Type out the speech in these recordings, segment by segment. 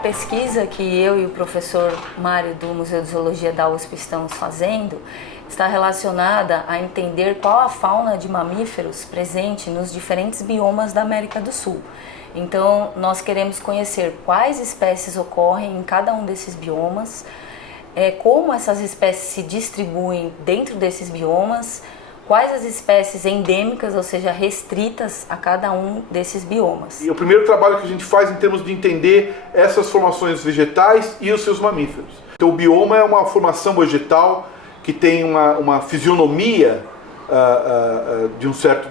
pesquisa que eu e o professor Mário do Museu de Zoologia da USP estamos fazendo está relacionada a entender qual a fauna de mamíferos presente nos diferentes biomas da América do Sul. Então, nós queremos conhecer quais espécies ocorrem em cada um desses biomas, como essas espécies se distribuem dentro desses biomas, quais as espécies endêmicas, ou seja, restritas a cada um desses biomas. E o primeiro trabalho que a gente faz em termos de entender essas formações vegetais e os seus mamíferos. Então o bioma é uma formação vegetal que tem uma fisionomia de um certo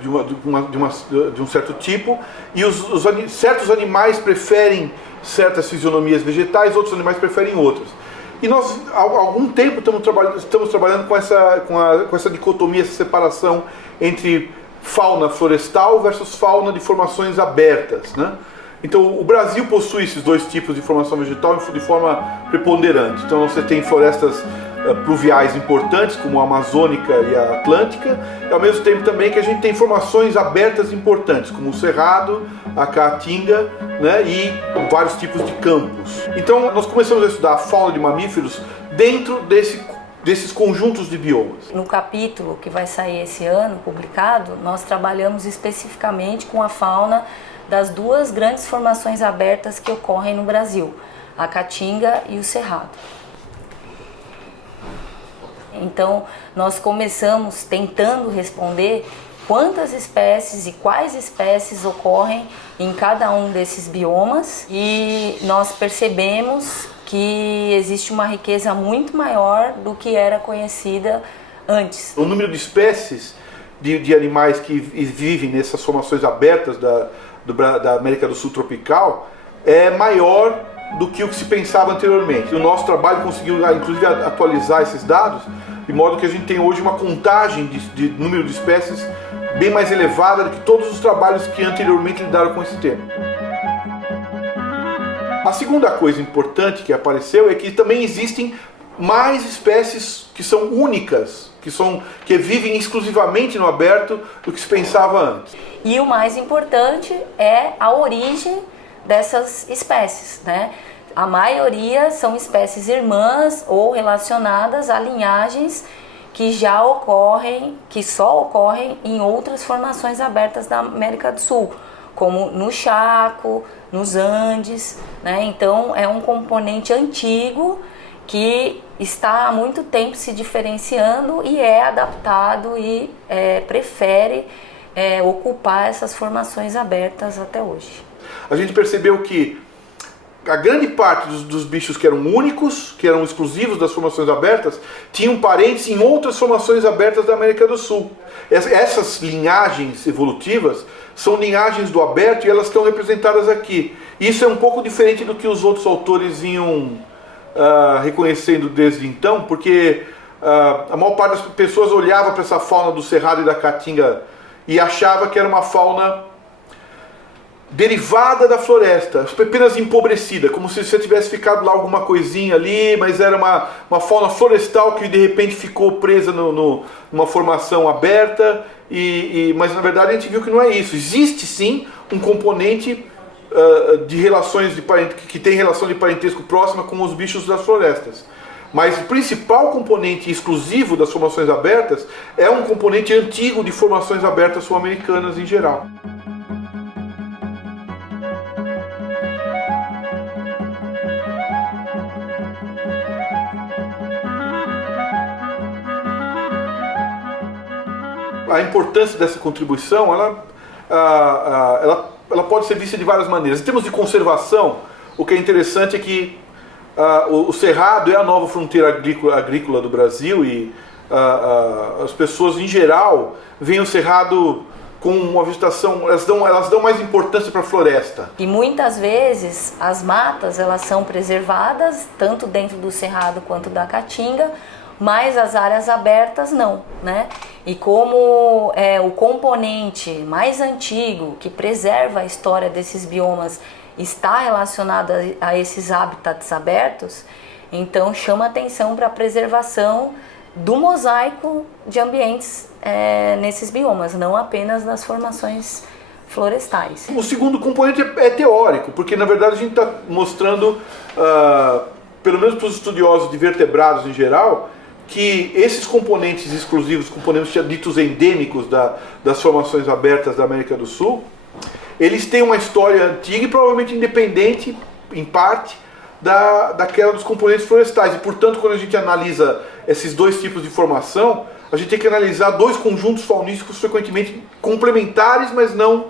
tipo, e certos animais preferem certas fisionomias vegetais, outros animais preferem outras. E nós, há algum tempo, estamos trabalhando com essa dicotomia, essa separação entre fauna florestal versus fauna de formações abertas, né? Então, o Brasil possui esses dois tipos de formação vegetal de forma preponderante. Então, você tem florestas pluviais importantes, como a amazônica e a atlântica, e ao mesmo tempo também que a gente tem formações abertas importantes, como o cerrado, a caatinga, né, e vários tipos de campos. Então nós começamos a estudar a fauna de mamíferos dentro desses conjuntos de biomas. No capítulo que vai sair esse ano, publicado, nós trabalhamos especificamente com a fauna das duas grandes formações abertas que ocorrem no Brasil, a caatinga e o cerrado. Então, nós começamos tentando responder quantas espécies e quais espécies ocorrem em cada um desses biomas, e nós percebemos que existe uma riqueza muito maior do que era conhecida antes. O número de espécies de animais que vivem nessas formações abertas da América do Sul tropical é maior do que o que se pensava anteriormente. O nosso trabalho conseguiu, inclusive, atualizar esses dados, de modo que a gente tem hoje uma contagem de número de espécies bem mais elevada do que todos os trabalhos que anteriormente lidaram com esse tema. A segunda coisa importante que apareceu é que também existem mais espécies que são únicas, que vivem exclusivamente no aberto do que se pensava antes. E o mais importante é a origem dessas espécies, né? A maioria são espécies irmãs ou relacionadas a linhagens que só ocorrem em outras formações abertas da América do Sul, como no Chaco, nos Andes, né? Então é um componente antigo que está há muito tempo se diferenciando e é adaptado e prefere ocupar essas formações abertas até hoje. A gente percebeu que a grande parte dos bichos que eram únicos, que eram exclusivos das formações abertas, tinham parentes em outras formações abertas da América do Sul. Essas linhagens evolutivas são linhagens do aberto e elas estão representadas aqui. Isso é um pouco diferente do que os outros autores vinham reconhecendo desde então, porque a maior parte das pessoas olhava para essa fauna do cerrado e da caatinga e achava que era uma fauna derivada da floresta, apenas empobrecida, como se você tivesse ficado lá alguma coisinha ali, mas era uma fauna florestal que de repente ficou presa numa formação aberta, mas na verdade a gente viu que não é isso. Existe sim um componente de relações que tem relação de parentesco próxima com os bichos das florestas. Mas o principal componente exclusivo das formações abertas é um componente antigo de formações abertas sul-americanas em geral. A importância dessa contribuição, ela pode ser vista de várias maneiras. Em termos de conservação, o que é interessante é que o cerrado é a nova fronteira agrícola do Brasil e as pessoas em geral veem o cerrado com uma vegetação, elas dão mais importância para a floresta. E muitas vezes as matas elas são preservadas tanto dentro do cerrado quanto da caatinga, mas as áreas abertas não, né? E como o componente mais antigo que preserva a história desses biomas está relacionado a esses habitats abertos, então chama atenção para a preservação do mosaico de ambientes nesses biomas, não apenas das formações florestais. O segundo componente é teórico, porque na verdade a gente está mostrando, pelo menos para os estudiosos de vertebrados em geral, que esses componentes exclusivos, componentes ditos endêmicos das formações abertas da América do Sul, eles têm uma história antiga e provavelmente independente, em parte, daquela dos componentes florestais. E, portanto, quando a gente analisa esses dois tipos de formação, a gente tem que analisar dois conjuntos faunísticos frequentemente complementares, mas não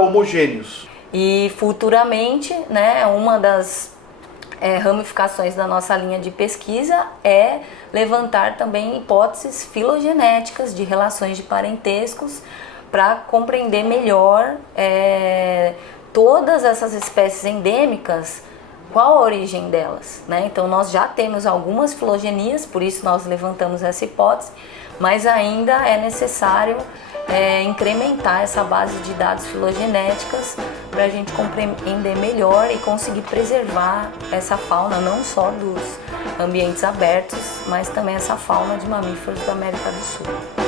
homogêneos. E futuramente, né, uma das ramificações da nossa linha de pesquisa é levantar também hipóteses filogenéticas de relações de parentescos para compreender melhor todas essas espécies endêmicas, qual a origem delas, né? Então nós já temos algumas filogenias, por isso nós levantamos essa hipótese, mas ainda é necessário incrementar essa base de dados filogenéticas para a gente compreender melhor e conseguir preservar essa fauna, não só dos ambientes abertos, mas também essa fauna de mamíferos da América do Sul.